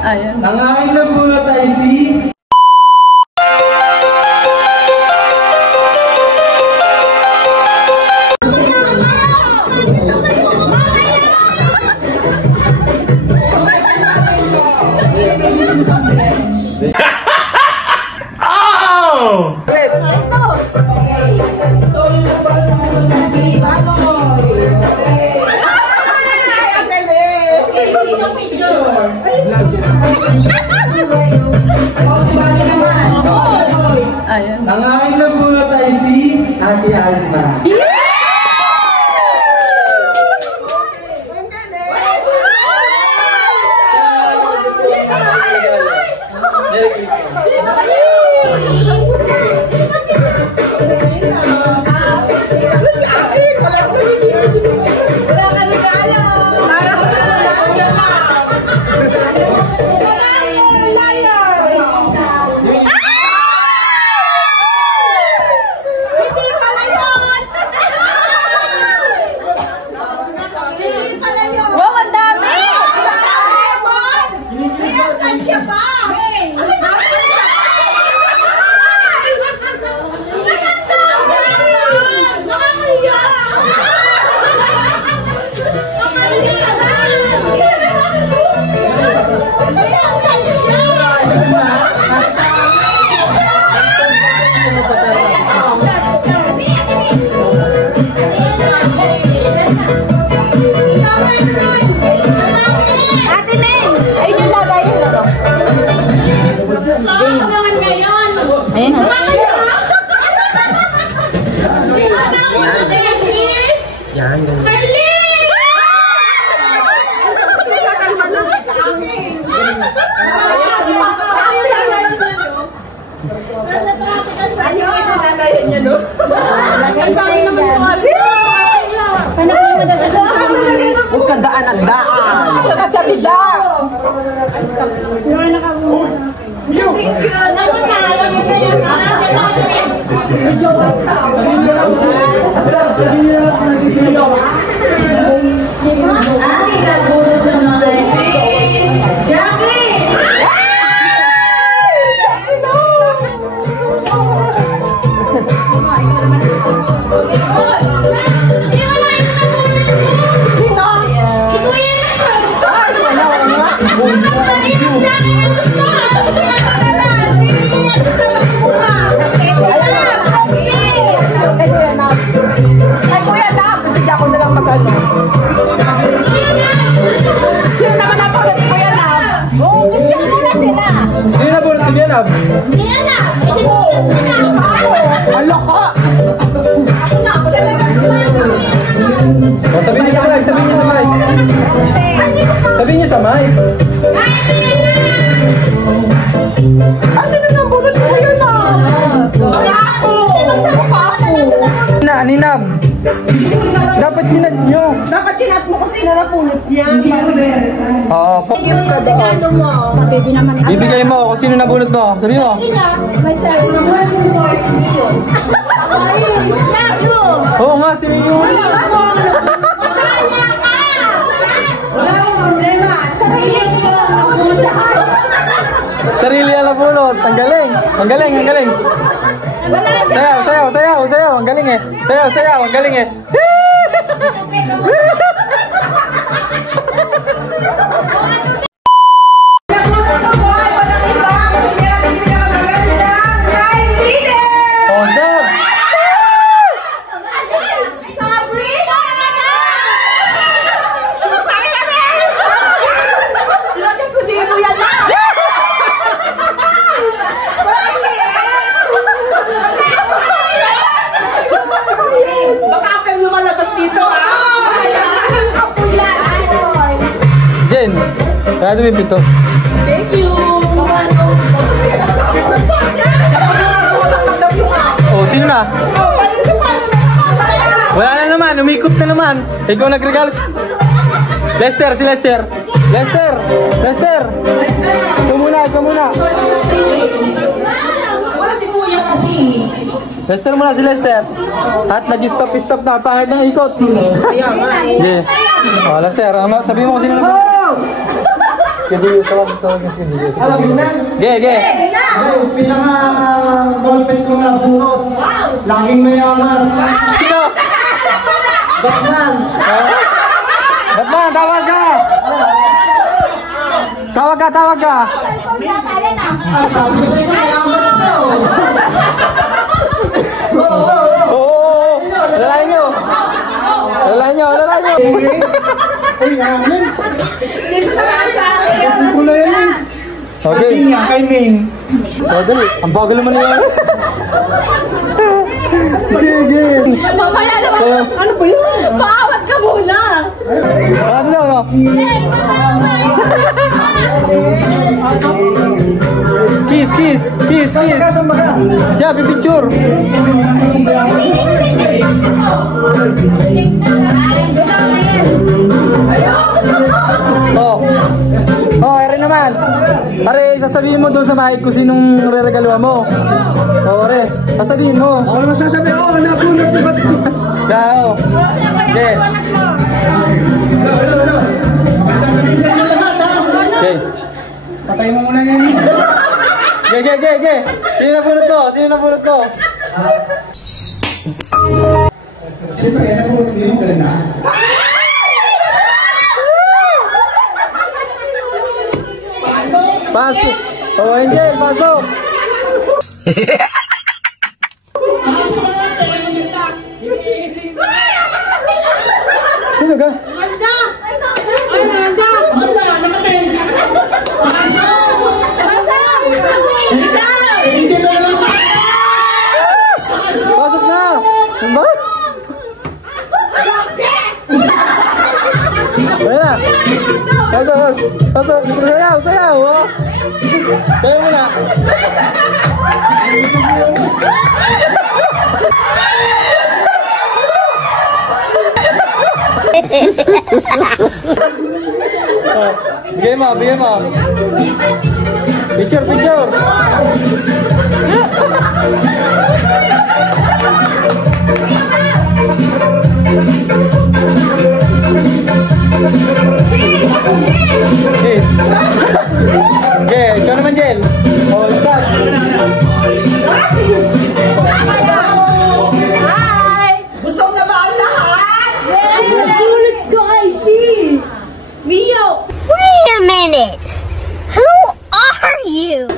Ayan. Ang aking nabunot ay si... Ayan. Ang aking nabunot ay si Ate Alma. Huwag ka daan ang daan. Sabi siya. Sabihin niyo sa mic. Asan na bunot ko yun na? Ninab. Dapat chinat nyo. Dapat chinat mo kasi nalapulot niya. Oo. Kadekado mo. Baby naman. Bibigay mo kung sino nabunot mo. Sabihin mo. May sabi naman mo si Leon. Oo nga, si Leon. Sarili ang nabunot. Ang galing. Ang galing, ang galing. Sayaw, sayaw, sayaw, sayaw. Ang galing eh. Sayaw, sayaw. Ang galing eh. Jen, kaya dumipito. Thank you. Oh, sino na? Wala na naman, umikot na naman. Ikaw nagregalo. Lester, si Lester. Lester! Lester! Ikaw muna, ikaw muna. Wala si Kuya kasi. Lester muna si Lester. At nag-stop na. Pangit ng ikot. Kaya nga eh. Yeah. Oh, Lester, sabihin mo kung sino naman. Kaya tawag si Diyo. Alam mo na? Ge. Yung pinaka-ballpen ko na bunot. Laging mayaman. Sino? Batman. Batman, tawag ka! Tawag ka! Sabi ko sa'yo, mayaman siya. Oo! Lalay nyo! Ay, yaman. Kulay yan. Okay. Kay Ming. Dali. Ang bagal naman yan. Sige. Mamaya naman. Ano ba yun? Paawat ka muna. Ano daw, no? Kiss. Yeah, pipicture. Ere naman. Are, sasabihin mo doon sa mahit kung sinong re-regaluhan mo. Ere, sasabihin mo. Ano masasabi? Napunod na ba? Gao. Okay. Okay. Patay mo muna yan. Ge. Sino napulot mo? Siyempre, napunod yun ka rin na. Pasok. Angel, pasok. Sino ka? Pasok na. Ba? Ayan na. Pasok. Sayaw. Oh. Sayaw mo na. Bigay mo. Picture. Ikaw naman, Jel. Start. Hi! Gusto na ba ang lahat? Nagulat ko, Aishi! Mio! Wait a minute! Who are you?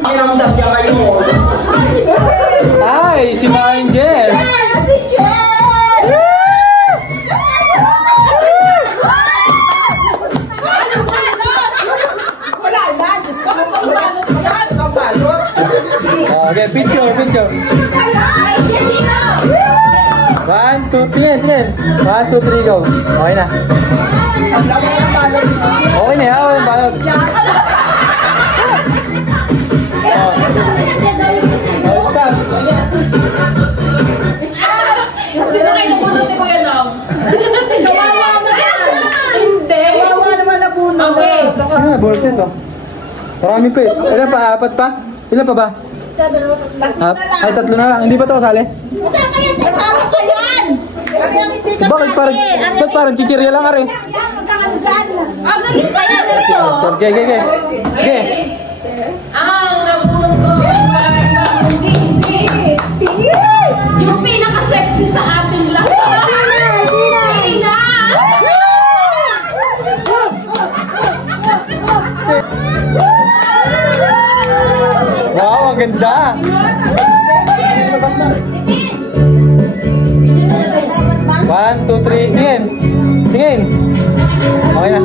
Pakiramdam niya ngayon. Ay, si Angel. Si Jen! Wala na! Diyos ko, pumasok mo yan! Okay, picture. 1, 2, 3, 1, 2, 3, go. Okay na. Okay na, yung balot. Stop. Sino kayo nabunod ni Kuya Nom? Kawawa mo yan! Hindi! Kawawa naman nabunod. Okay. Ano na, bullshit to. Marami pa eh. Ilan pa? 4 pa? Ilan pa ba? Ay, 3 na lang. Hindi ba ito kasali? Kasama yan! Kasama ka yan! Kami ang hindi kasali! Ba't parang chichirya lang ka rin? Ang galit ka yan dito! Okay. Ang nabunod ko hindi si yung pinaka-sexy sa ating lahat. Tina! Wow, ang ganda. 1, 2, 3, tingin. Okay na.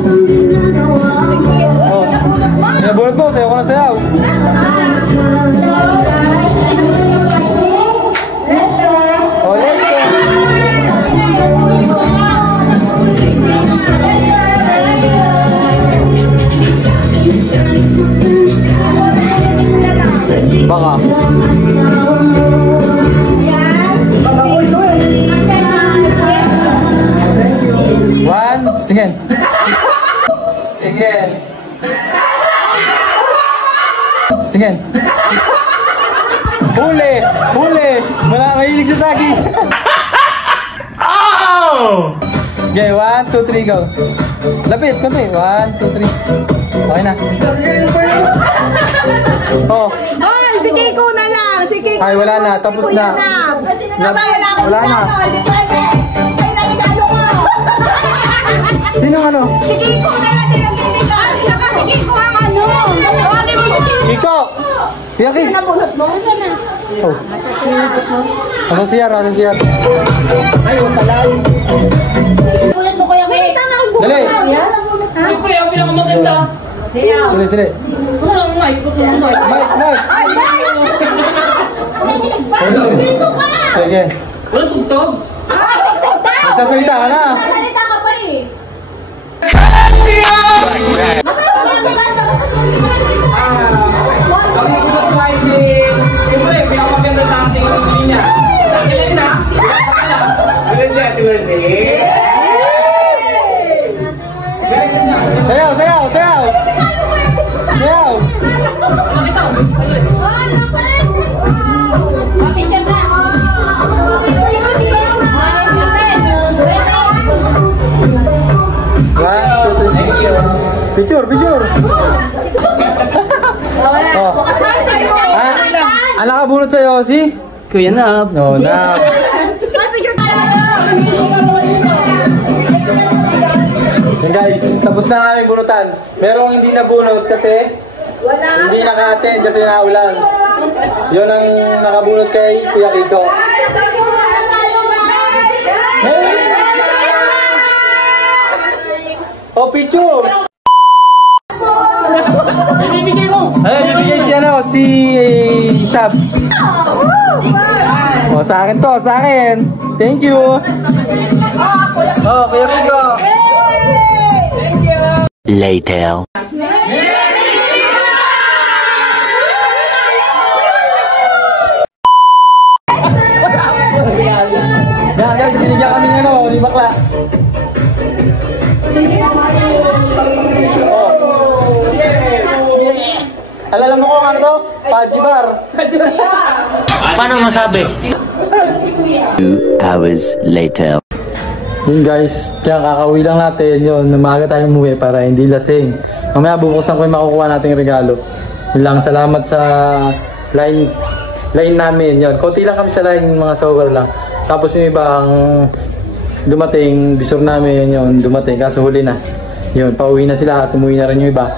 Nabulot mo, sayaw ko na sayaw. Let's go. Baka. One, sige. Huli. Mahilig sa saging. Oh! Okay, 1, 2, 3, go. Lapit, lapit. 1, 2, 3. Okay na. Oh. Ay, si Kiko na lang. Si Kiko. Ay, wala na. Tapos na. Wala na. Sino ano? Si Kiko na lang. Saka si Kiko ang ano. Kiko! Yaki! Nabunot mo? Saan na? Oh. Ano siya? Ano siya? Ay, wala pala. Bunot mo kuya May. Dali! Siyempre, ang pinakamaganda. Dali, dali. Ano lang, Mike? Mike, Mike! Ay, Dito pa! Sige. Walang tugtog? Magsasalita ka na. Salita ka pa eh. Siyempre, pinapaganda sa ating linya. Sa akin na. Sayaw, sayaw, sayaw! Sayaw! Picture, picture! Oh. Ano ka bunot sa'yo, si? Kuya Nab. No, Nab. Yan guys, tapos na ang aming bunutan. Merong hindi nabunot kasi hindi naka-attend kasi naulan. Yun ang nakabunot kay Kuya Kiko. Oh, picture! Binibigay ko. Ay, bibigay si ano, si Sab. Oh, sa akin to, sa akin. Thank you. Oh, Kuya Kiko. Later. Yan guys, binigyan kami ng ano, ni bakla. Oh. Alala mo kung ano to? Pajibar. Paano masabi? 2 hours later. Yun guys, kaya kakauwi lang natin yun, maaga tayong umuwi para hindi lasing. Mamaya bubuksan ko yung makukuha nating regalo. Yun lang, salamat sa line namin. Yun, konti lang kami sa line, mga sober lang. Tapos yung ibang dumating, bisor namin yun, dumating, kaso huli na. Yun, pauwi na sila at umuwi na rin yung iba.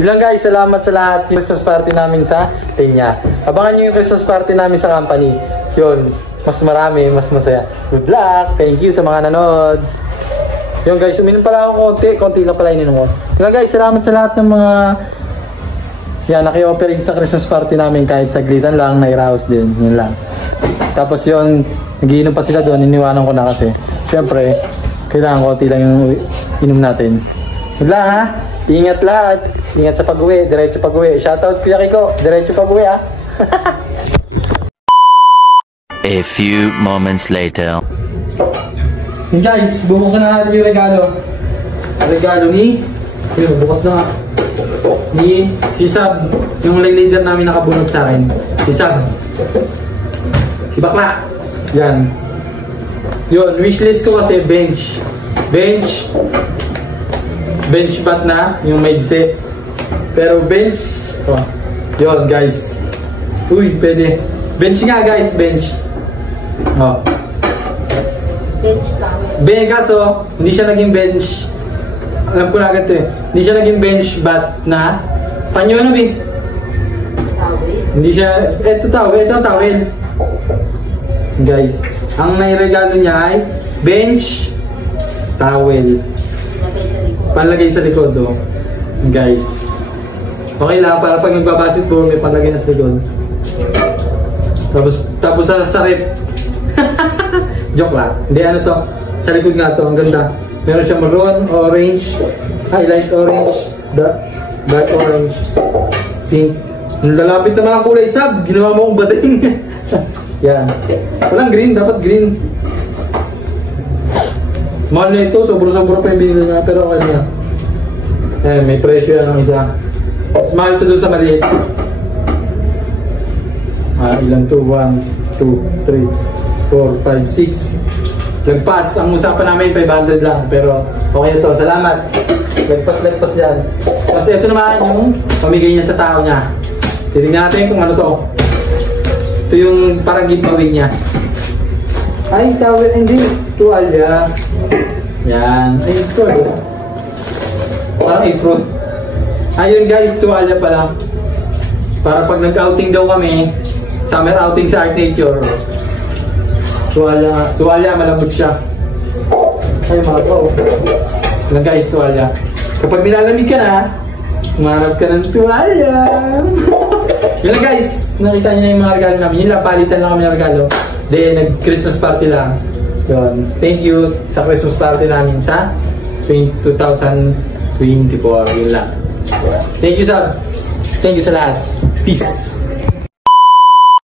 Yun lang guys, salamat sa lahat. Yung Christmas party namin sa Tenya. Abangan nyo yung Christmas party namin sa company. Yun, mas marami, mas masaya. Good luck! Thank you sa mga nanood. Yun guys, uminom pala ako konti lang pala ininom ko. Yun guys, salamat sa lahat ng mga naki-operate sa Christmas party namin kahit saglitan lang, nairaos din. Yun lang. Tapos yun, nagiinom pa sila doon, iniwanan ko na kasi. Siyempre, kailangan konti lang yung inom natin. Yun lang ha, ingat lahat. Ingat sa pag-uwi, diretso pag-uwi. Shoutout Kuya Kiko, diretso pag-uwi ha. A few moments later. Hey guys, bubuksan na natin yung regalo. Regalo ni... Yun, bukas na nga. Ni si Sab. Yung line leader namin nakabunod sa akin. Si Sab. Si Bakla. Yan. Yun, wishlist ko kasi bench. Bench bat na, yung maigsi. Pero bench... Oh. Yun guys. Uy, pwede. Bench nga guys, bench. Oh. Bench lang. Kaso, hindi siya naging bench. Alam ko na agad eh. Hindi siya naging bench bat na panyo na eh. Hindi siya, ito towel. Guys, ang nairegalo niya ay bench towel. Panlagay sa likod oh. Guys. Okay lang, para pag nagbabasketball may panlagay na sa likod. Tapos sa rep. Joke lang. Hindi, ano to? Sa likod nga to. Ang ganda. Meron siya maroon, orange, highlight orange, dark orange, pink. Lalapit naman ang kulay, Sab. Ginawa mo akong bading. Yan. Walang green. Dapat green. Mahal na ito. Sobro-sobro pa yung binili niya. Pero okay niya. Eh, may presyo yan ang isa. Mas mahal ito doon sa maliit. Ilan to? 1, 2, 3, 4, 5, 6. Lagpas. Ang usapan namin 500 lang. Pero okay ito. Salamat. Lagpas yan. Tapos ito naman yung pamigay niya sa tao niya. Titignan natin kung ano to. Ito yung parang giveaway niya. Ay, tawag. Hindi. Tuwalya. Yan. Ay, ito. Parang apron. Ayun guys, tuwalya pala. Para pag nag-outing daw kami, summer outing sa Art Nature. Tuwalya, malambot siya. Ay, mga to. Yan guys, tuwalya. Kapag nilalamig ka na, umarap ka ng tuwalya. Yun lang guys, nakita niyo na yung mga regalo namin. Yun lang, palitan lang kami ng regalo. Then, nag-Christmas party lang. Yun. Thank you sa Christmas party namin sa 2024. Yun lang. Thank you sa lahat. Peace.